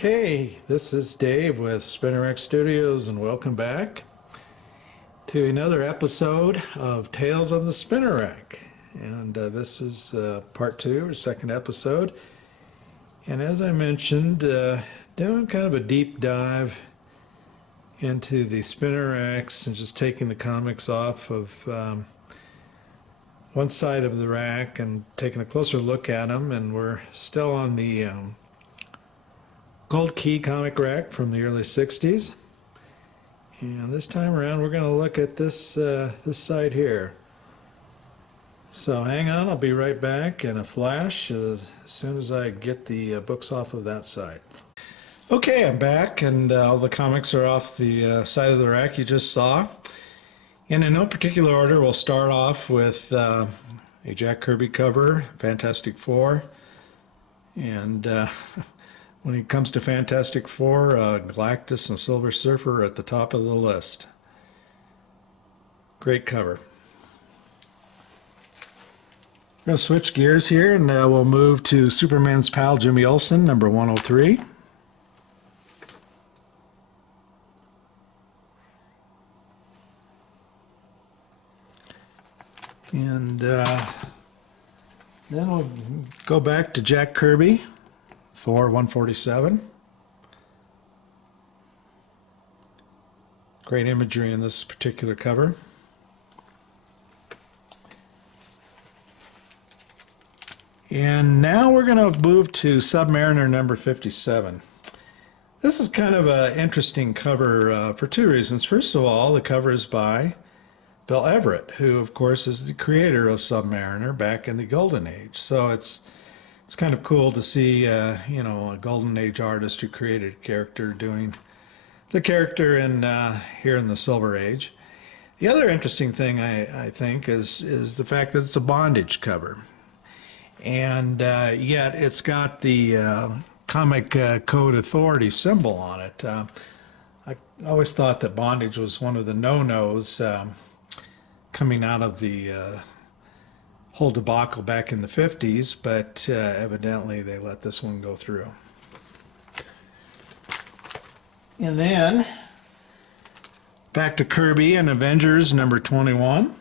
Okay, this is Dave with SpinnerX Studios, and welcome back to another episode of Tales of the Spinner Rack. And this is part two, or second episode. And as I mentioned, doing kind of a deep dive into the spinner racks and just taking the comics off of one side of the rack and taking a closer look at them. And we're still on the Gold Key comic rack from the early 60s. And this time around we're going to look at this side here. So hang on, I'll be right back in a flash as soon as I get the books off of that side. Okay, I'm back, and all the comics are off the side of the rack you just saw. And in no particular order, we'll start off with a Jack Kirby cover, Fantastic Four. And when it comes to Fantastic Four, Galactus and Silver Surfer are at the top of the list. Great cover. We're going to switch gears here, and we'll move to Superman's pal Jimmy Olsen, number 103. And then we'll go back to Jack Kirby, Thor 147. Great imagery in this particular cover. And now we're going to move to Submariner number 57. This is kind of an interesting cover for two reasons. First of all, the cover is by Bill Everett, who of course is the creator of Submariner back in the Golden Age. So it's kind of cool to see a Golden Age artist who created a character doing the character in here in the Silver Age. The other interesting thing I think is the fact that it's a bondage cover. And yet it's got the Comic Code Authority symbol on it. I always thought that bondage was one of the no-nos coming out of the whole debacle back in the 50s, but evidently they let this one go through. And then back to Kirby and Avengers number 21.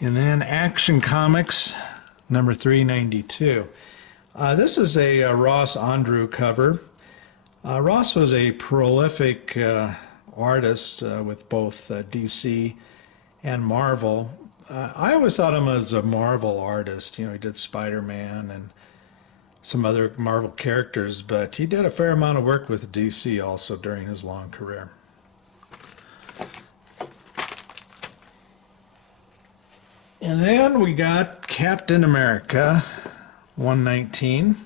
And then Action Comics, number 392. This is a Ross Andru cover. Ross was a prolific artist with both DC and Marvel. I always thought him as a Marvel artist. He did Spider-Man and some other Marvel characters, but he did a fair amount of work with DC also during his long career. And then we got Captain America 119.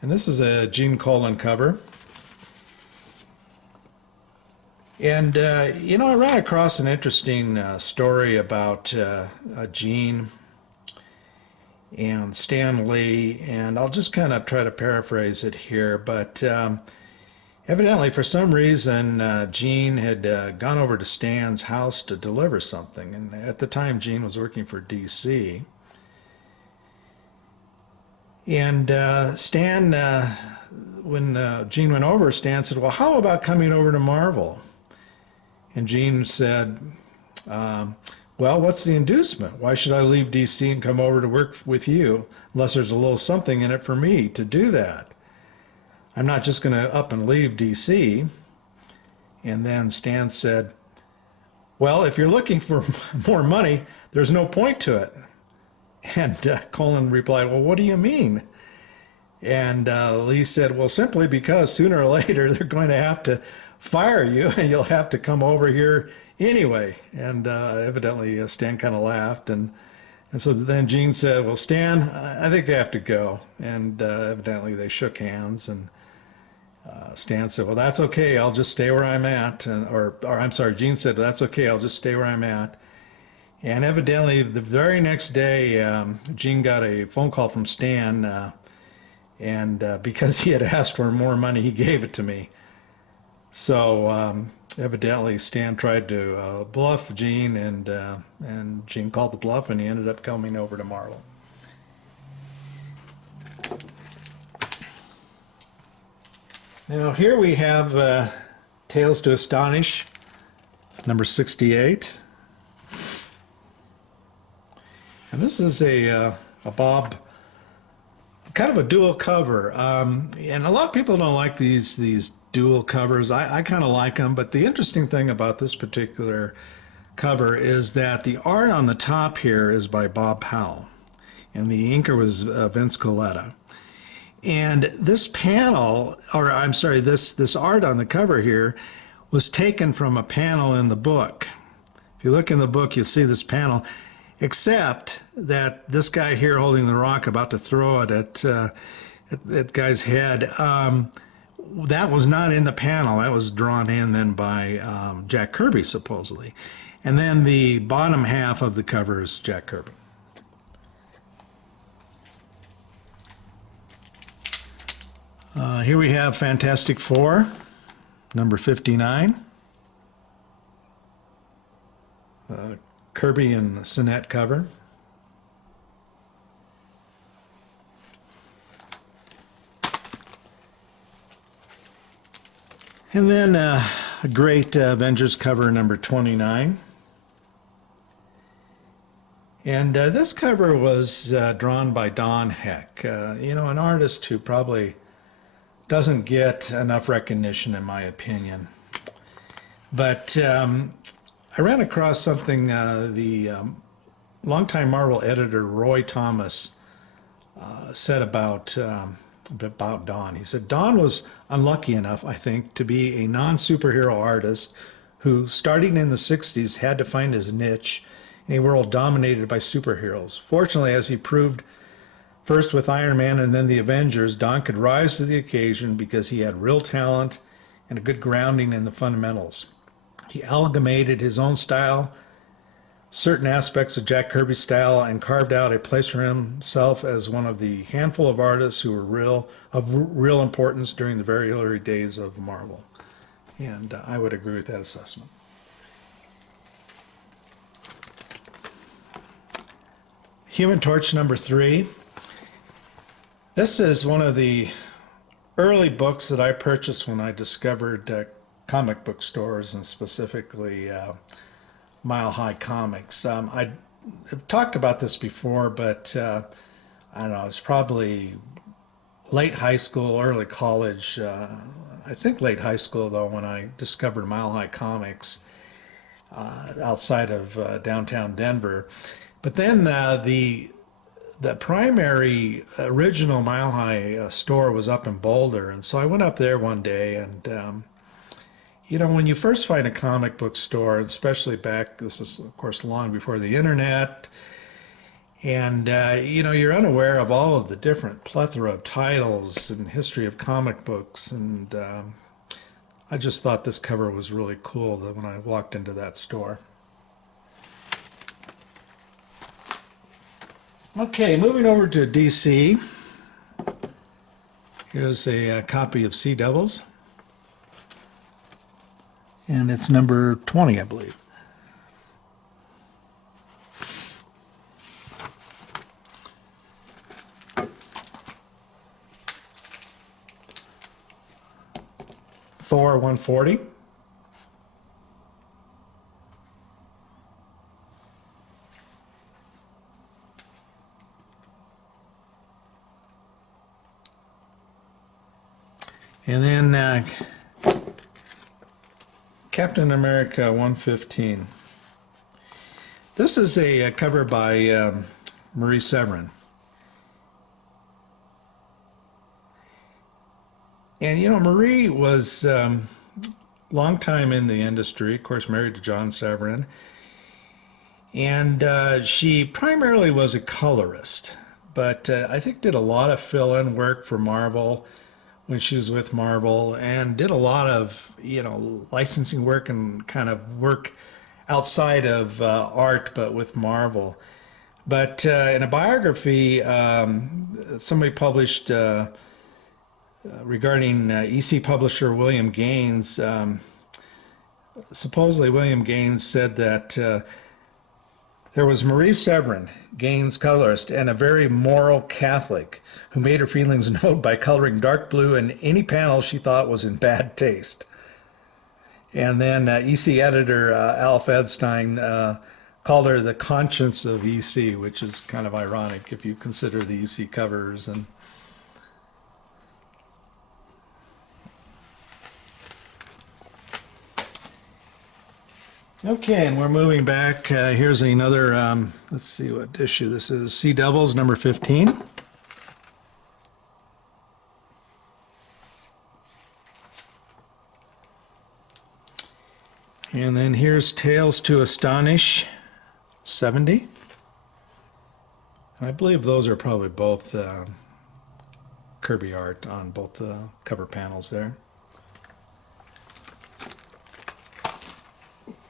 And this is a Gene Colan cover. And, I ran across an interesting story about Gene and Stan Lee, and I'll just kind of try to paraphrase it here, but evidently, for some reason, Gene had gone over to Stan's house to deliver something. And at the time, Gene was working for DC. And Stan, when Gene went over, Stan said, well, how about coming over to Marvel? And Gene said, well, what's the inducement? Why should I leave DC and come over to work with you unless there's a little something in it for me to do that? I'm not just going to up and leave DC. And then Stan said, well, if you're looking for more money, there's no point to it. And Colan replied, well, what do you mean? And Lee said, well, simply because sooner or later they're going to have to fire you and you'll have to come over here anyway. And evidently Stan kind of laughed. And so then Gene said, well, Stan, I think I have to go. And evidently they shook hands, and Stan said, well, that's okay, I'll just stay where I'm at. Or I'm sorry, Gene said, that's okay, I'll just stay where I'm at. And evidently the very next day, Gene got a phone call from Stan, and because he had asked for more money, he gave it to me. So evidently Stan tried to bluff Gene, and Gene called the bluff, and he ended up coming over to Marvel. Now here we have Tales to Astonish, number 68. And this is a Bob, kind of a dual cover. And a lot of people don't like these dual covers. I kind of like them, but the interesting thing about this particular cover is that the art on the top here is by Bob Powell, and the inker was Vince Colletta. And this panel, or I'm sorry, this art on the cover here was taken from a panel in the book. If you look in the book, you'll see this panel, except that this guy here holding the rock, about to throw it at that guy's head, that was not in the panel. That was drawn in then by Jack Kirby, supposedly. And then the bottom half of the cover is Jack Kirby. Here we have Fantastic Four, number 59. Kirby and Sinnette cover. And then a great Avengers cover, number 29. And this cover was drawn by Don Heck, an artist who probably doesn't get enough recognition, in my opinion. But I ran across something the longtime Marvel editor Roy Thomas said about Don. He said, Don was unlucky enough, I think, to be a non-superhero artist who, starting in the 60s, had to find his niche in a world dominated by superheroes. Fortunately, as he proved first with Iron Man and then the Avengers, Don could rise to the occasion because he had real talent and a good grounding in the fundamentals. He amalgamated his own style, certain aspects of Jack Kirby's style, and carved out a place for himself as one of the handful of artists who were of real importance during the very early days of Marvel. And I would agree with that assessment. Human Torch number 3. This is one of the early books that I purchased when I discovered comic book stores, and specifically Mile High Comics. I've talked about this before, but I don't know, it's probably late high school, early college. I think late high school, though, when I discovered Mile High Comics outside of downtown Denver. But then the primary original Mile High store was up in Boulder, and so I went up there one day, and when you first find a comic book store, especially this is of course long before the internet, and you're unaware of all of the different plethora of titles and history of comic books, and I just thought this cover was really cool when I walked into that store. Okay, moving over to DC. Here's a copy of Sea Devils. And it's number 20, I believe. Thor 140. And then Captain America 115. This is a cover by Marie Severin. And Marie was long time in the industry, of course married to John Severin. And she primarily was a colorist, but I think did a lot of fill-in work for Marvel when she was with Marvel, and did a lot of licensing work and kind of work outside of art, but with Marvel. But in a biography somebody published regarding EC publisher William Gaines, supposedly William Gaines said that there was Marie Severin, Gaines' colorist, and a very moral Catholic who made her feelings known by coloring dark blue in any panel she thought was in bad taste. And then EC editor Alf Edstein called her the conscience of EC, which is kind of ironic if you consider the EC covers. And okay, and we're moving back. Here's another, let's see what issue this is. Sea Devils, number 15. And then here's Tales to Astonish, 70. I believe those are probably both Kirby art on both the cover panels there.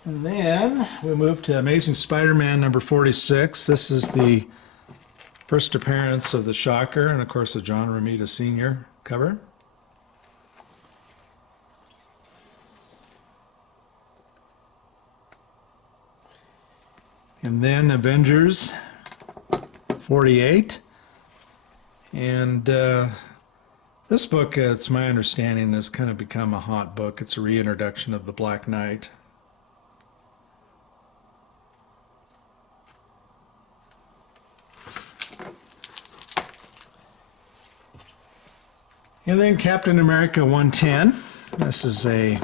And then we move to Amazing Spider-Man number 46. This is the first appearance of the Shocker and, of course, the John Romita Sr. cover. And then Avengers 48. And this book, it's my understanding, has kind of become a hot book. It's a reintroduction of the Black Knight. And then Captain America 110. This is a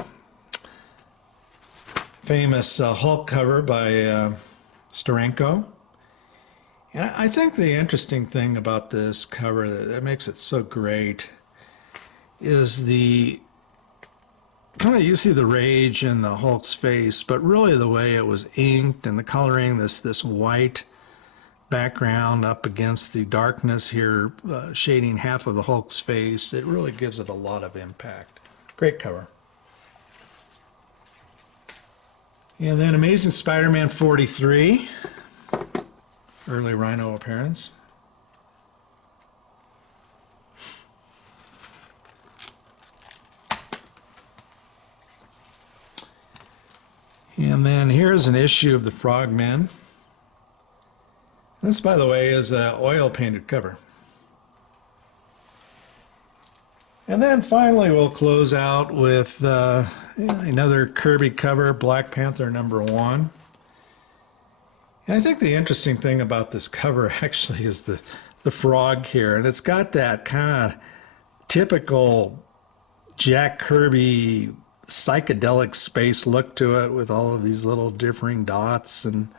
famous Hulk cover by Steranko. And I think the interesting thing about this cover that makes it so great is the kind of, you see the rage in the Hulk's face, but really the way it was inked and the coloring, this white background up against the darkness here, shading half of the Hulk's face, it really gives it a lot of impact. Great cover. And then Amazing Spider-Man 43, early Rhino appearance. And then here's an issue of the Frogmen. This, by the way, is an oil-painted cover. And then finally we'll close out with another Kirby cover, Black Panther number 1. And I think the interesting thing about this cover actually is the frog here. And it's got that kind of typical Jack Kirby psychedelic space look to it with all of these little differing dots and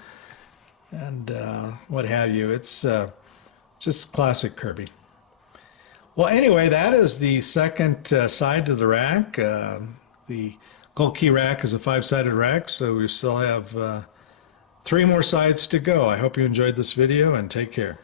what have you. It's just classic Kirby. Well, anyway, that is the second side to the rack. The Gold Key rack is a 5-sided rack, so we still have 3 more sides to go. I hope you enjoyed this video, and take care.